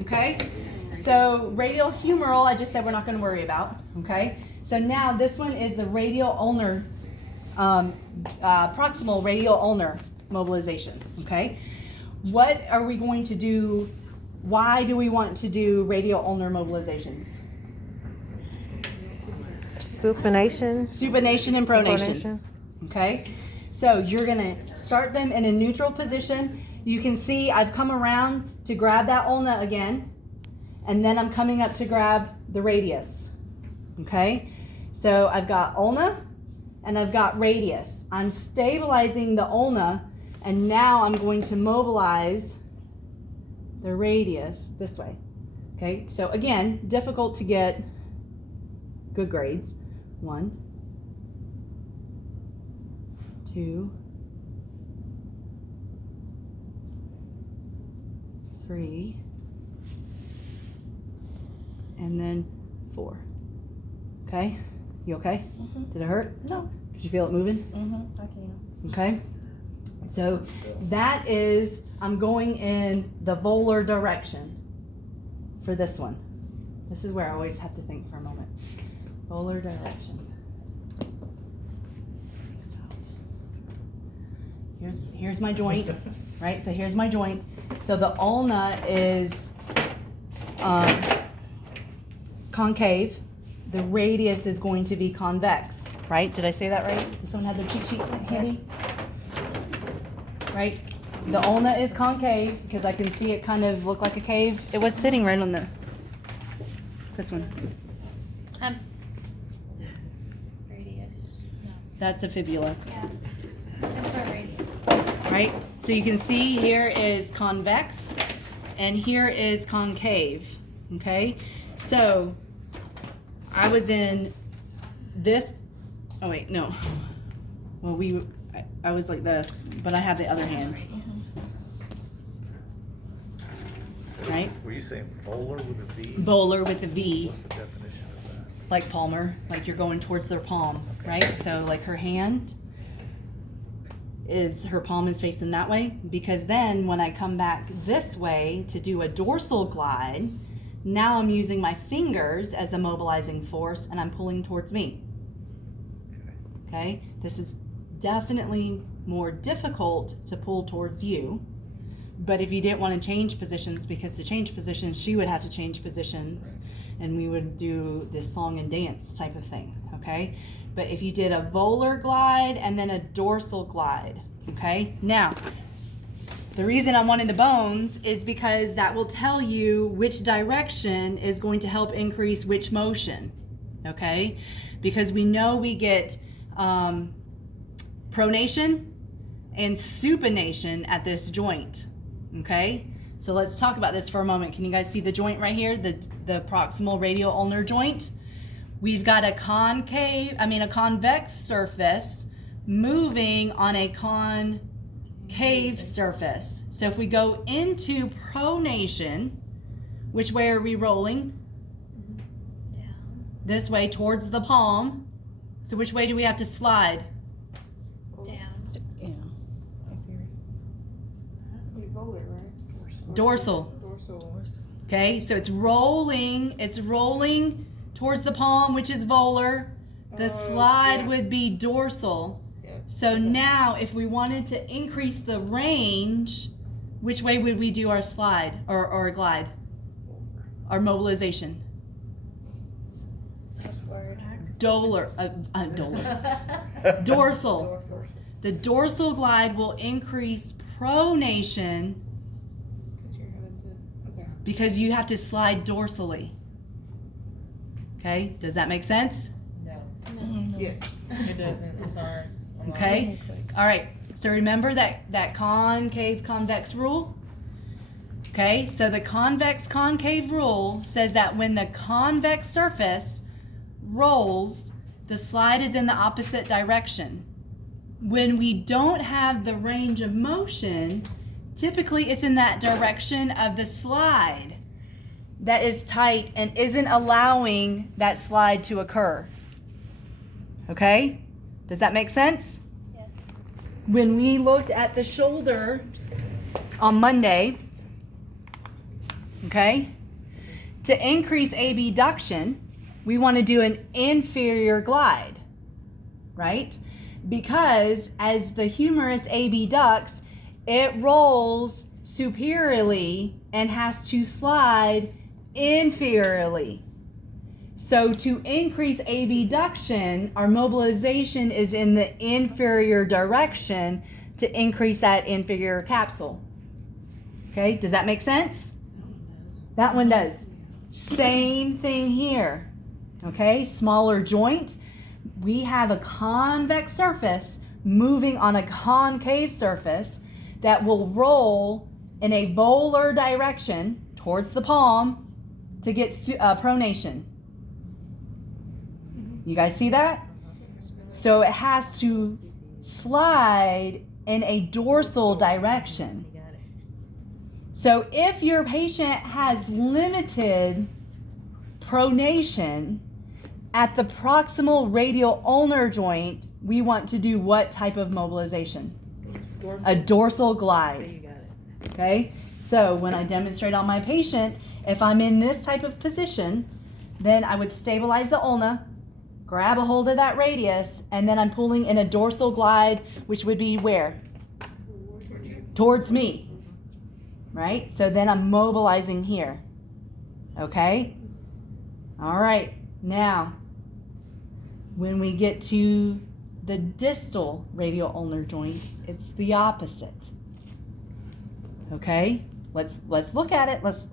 okay? So radial humeral, I just said we're not going to worry about, okay? So now this one is the radial ulnar, proximal radial ulnar mobilization, okay? What are we going to do? Why do we want to do radial ulnar mobilizations? Supination. Supination and pronation. Okay? So you're going to start them in a neutral position. You can see I've come around to grab that ulna again, and then I'm coming up to grab the radius. Okay? So I've got ulna and I've got radius. I'm stabilizing the ulna, and now I'm going to mobilize the radius this way. Okay? So again, difficult to get good grades. 1, 2, 3, and then 4. Okay? You okay? Mm-hmm. Did it hurt? No. Did you feel it moving? Mm-hmm. I can. Okay? So that is, I'm going in the volar direction for this one. This is where I always have to think for a moment. Volar direction. Here's my joint, right? So here's my joint. So the ulna is concave. The radius is going to be convex, right? Did I say that right? Does someone have their cheat sheets handy? Right? The ulna is concave because I can see it kind of look like a cave. It was sitting right on this one. Radius. No. That's a fibula. Yeah. Temporal radius. Right? So you can see here is convex and here is concave. Okay? So I was in this, oh wait, no. Well, I was like this, but I have the other hand. Right? Were you saying volar with a V? Bowler with a V. What's the definition of that? Like Palmer, like you're going towards their palm, right? So like her hand her palm is facing that way, because then when I come back this way to do a dorsal glide, now I'm using my fingers as a mobilizing force and I'm pulling towards me. Okay? This is definitely more difficult to pull towards you, but if you didn't want to change positions, because to change positions she would have to change positions and we would do this song and dance type of thing, okay? But if you did a volar glide and then a dorsal glide, okay? Now, the reason I'm wanting the bones is because that will tell you which direction is going to help increase which motion, okay? Because we know we get pronation and supination at this joint, okay? So let's talk about this for a moment. Can you guys see the joint right here, the proximal radial ulnar joint? We've got a convex surface moving on a concave surface. So if we go into pronation, which way are we rolling? Down. This way towards the palm. So which way do we have to slide? Down. Yeah. Volar, right? Dorsal. Dorsal. Okay, so it's rolling towards the palm, which is volar. The slide yeah. would be dorsal. Yeah. So now if we wanted to increase the range, which way would we do our slide or glide? Our mobilization? Upward. Dorsal. The dorsal glide will increase pronation because you have to slide dorsally. Okay, does that make sense? No, Yes. it doesn't. I'm sorry. Okay, all right. So remember that concave convex rule? Okay, so the convex concave rule says that when the convex surface rolls, the slide is in the opposite direction. When we don't have the range of motion, typically it's in that direction of the slide that is tight and isn't allowing that slide to occur. Okay? Does that make sense? Yes. When we looked at the shoulder on Monday, Okay? To increase abduction, we want to do an inferior glide, right? Because as the humerus abducts, it rolls superiorly and has to slide inferiorly. So to increase abduction, our mobilization is in the inferior direction to increase that inferior capsule. Okay, does that make sense? That one does. Same thing here. Okay, smaller joint. We have a convex surface moving on a concave surface that will roll in a volar direction towards the palm to get pronation. You guys see that? So it has to slide in a dorsal direction. So if your patient has limited pronation at the proximal radial ulnar joint, we want to do what type of mobilization? A dorsal glide. Okay? So when I demonstrate on my patient, if I'm in this type of position, then I would stabilize the ulna, grab a hold of that radius, and then I'm pulling in a dorsal glide, which would be where? Towards me. Right? So then I'm mobilizing here. Okay? All right. Now, when we get to the distal radial ulnar joint, it's the opposite. Okay? Let's look at it. Let's